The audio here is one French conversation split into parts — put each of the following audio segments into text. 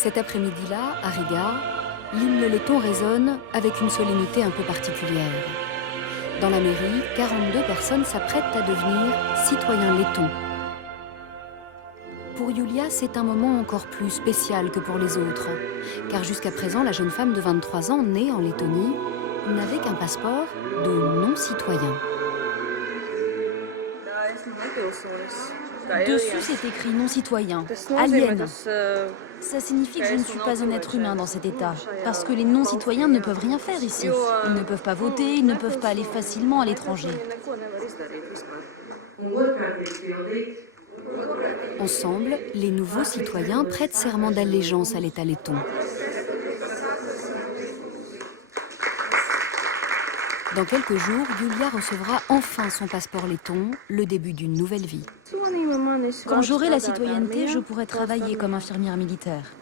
Cet après-midi-là, à Riga, l'hymne letton résonne avec une solennité un peu particulière. Dans la mairie, 42 personnes s'apprêtent à devenir citoyens lettons. Pour Yulia, c'est un moment encore plus spécial que pour les autres, car jusqu'à présent, la jeune femme de 23 ans, née en Lettonie, n'avait qu'un passeport de non-citoyen. Dessus, c'est écrit non-citoyen, alien. Ça signifie que je ne suis pas un être humain dans cet état, parce que les non-citoyens ne peuvent rien faire ici. Ils ne peuvent pas voter, ils ne peuvent pas aller facilement à l'étranger. Ensemble, les nouveaux citoyens prêtent serment d'allégeance à l'État letton. Dans quelques jours, Yulia recevra enfin son passeport letton, le début d'une nouvelle vie. Quand j'aurai la citoyenneté, je pourrai travailler comme infirmière militaire.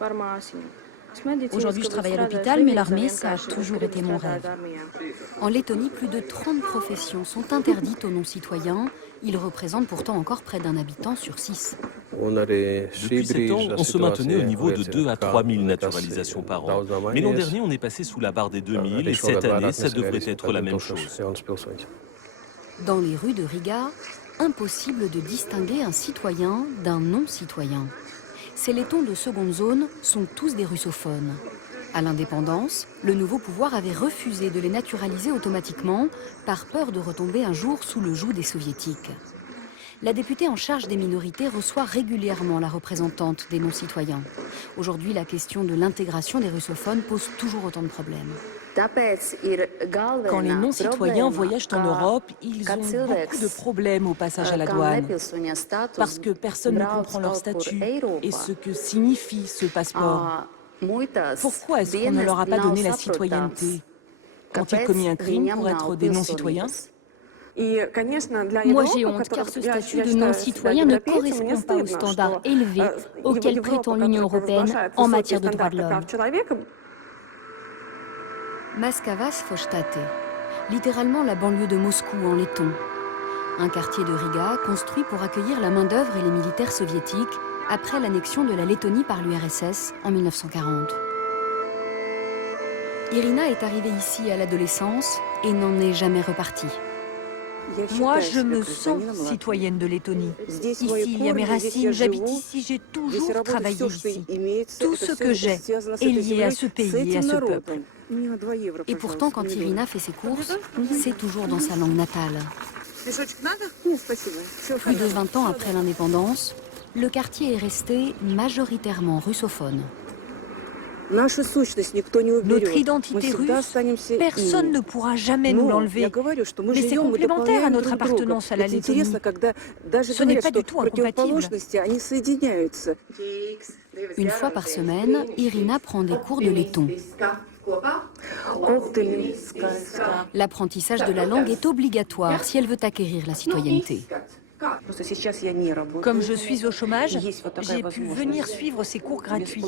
Aujourd'hui, je travaille à l'hôpital, mais l'armée, ça a toujours été mon rêve. En Lettonie, plus de 30 professions sont interdites aux non-citoyens. Ils représentent pourtant encore près d'un habitant sur 6. Depuis 7 ans, on se maintenait au niveau de 2 à 3 000 naturalisations par an. Mais l'an dernier, on est passé sous la barre des 2 000 et cette année, ça devrait être la même chose. Dans les rues de Riga, impossible de distinguer un citoyen d'un non-citoyen. Ces lettons de seconde zone sont tous des russophones. À l'indépendance, le nouveau pouvoir avait refusé de les naturaliser automatiquement par peur de retomber un jour sous le joug des soviétiques. La députée en charge des minorités reçoit régulièrement la représentante des non-citoyens. Aujourd'hui, la question de l'intégration des russophones pose toujours autant de problèmes. Quand les non-citoyens voyagent en Europe, ils ont beaucoup de problèmes au passage à la douane, parce que personne ne comprend leur statut et ce que signifie ce passeport. Pourquoi est-ce qu'on ne leur a pas donné la citoyenneté? Ont-ils commis un crime pour être des non-citoyens? Moi, j'ai honte, car ce statut de non-citoyen ne correspond pas aux standards élevés auxquels prétend l'Union européenne en matière de droits de l'homme. Maskava Svojtate, littéralement la banlieue de Moscou en letton. Un quartier de Riga construit pour accueillir la main-d'œuvre et les militaires soviétiques après l'annexion de la Lettonie par l'URSS en 1940. Irina est arrivée ici à l'adolescence et n'en est jamais repartie. Moi, je me sens citoyenne de Lettonie. Ici, il y a mes racines, j'habite ici, j'ai toujours travaillé ici. Tout ce que j'ai est lié à ce pays et à ce peuple. Et pourtant, quand Irina fait ses courses, c'est toujours dans sa langue natale. Plus de 20 ans après l'indépendance, le quartier est resté majoritairement russophone. Notre identité russe, personne ne pourra jamais nous l'enlever. Mais c'est complémentaire à notre appartenance à la Lettonie. Ce n'est pas du tout incompatible. Une fois par semaine, Irina prend des cours de letton. L'apprentissage de la langue est obligatoire si elle veut acquérir la citoyenneté. Comme je suis au chômage, j'ai pu venir suivre ces cours gratuits.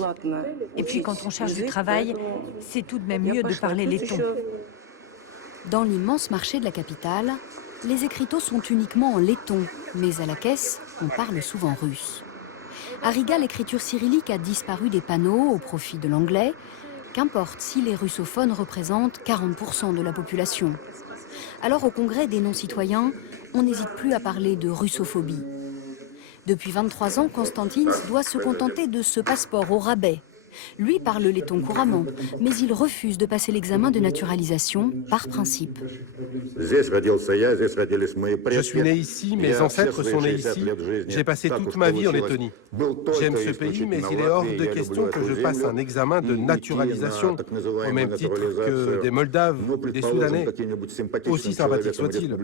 Et puis quand on cherche du travail, c'est tout de même mieux de parler letton. Dans l'immense marché de la capitale, les écriteaux sont uniquement en letton, mais à la caisse, on parle souvent russe. À Riga, l'écriture cyrillique a disparu des panneaux au profit de l'anglais. Qu'importe si les russophones représentent 40% de la population. Alors au congrès des non-citoyens, on n'hésite plus à parler de russophobie. Depuis 23 ans, Konstantins doit se contenter de ce passeport au rabais. Lui parle letton couramment, mais il refuse de passer l'examen de naturalisation par principe. Je suis né ici, mes ancêtres sont nés ici, j'ai passé toute ma vie en Lettonie. J'aime ce pays, mais il est hors de question que je passe un examen de naturalisation, au même titre que des Moldaves ou des Soudanais, aussi sympathiques soient-ils.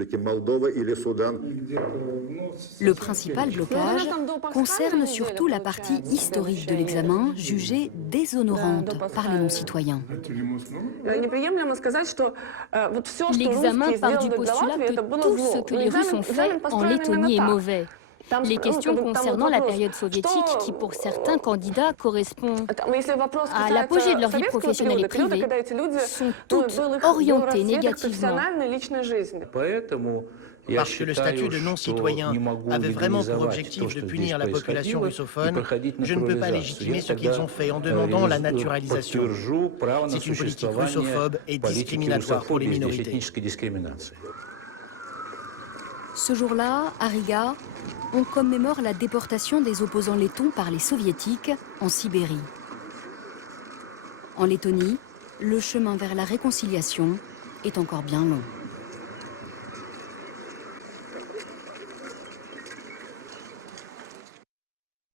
Le principal blocage concerne surtout la partie historique de l'examen, jugée déshonorante par les non-citoyens. L'examen part du postulat que tout ce que les Russes ont fait en Lettonie est mauvais. Les questions concernant la période soviétique, qui pour certains candidats correspond à l'apogée de leur vie professionnelle et privée, sont toutes orientées négativement. Parce que le statut de non-citoyen avait vraiment pour objectif de punir la population russophone, je ne peux pas légitimer ce qu'ils ont fait en demandant la naturalisation. C'est une politique russophobe et discriminatoire pour les minorités. Ce jour-là, à Riga, on commémore la déportation des opposants lettons par les soviétiques en Sibérie. En Lettonie, le chemin vers la réconciliation est encore bien long.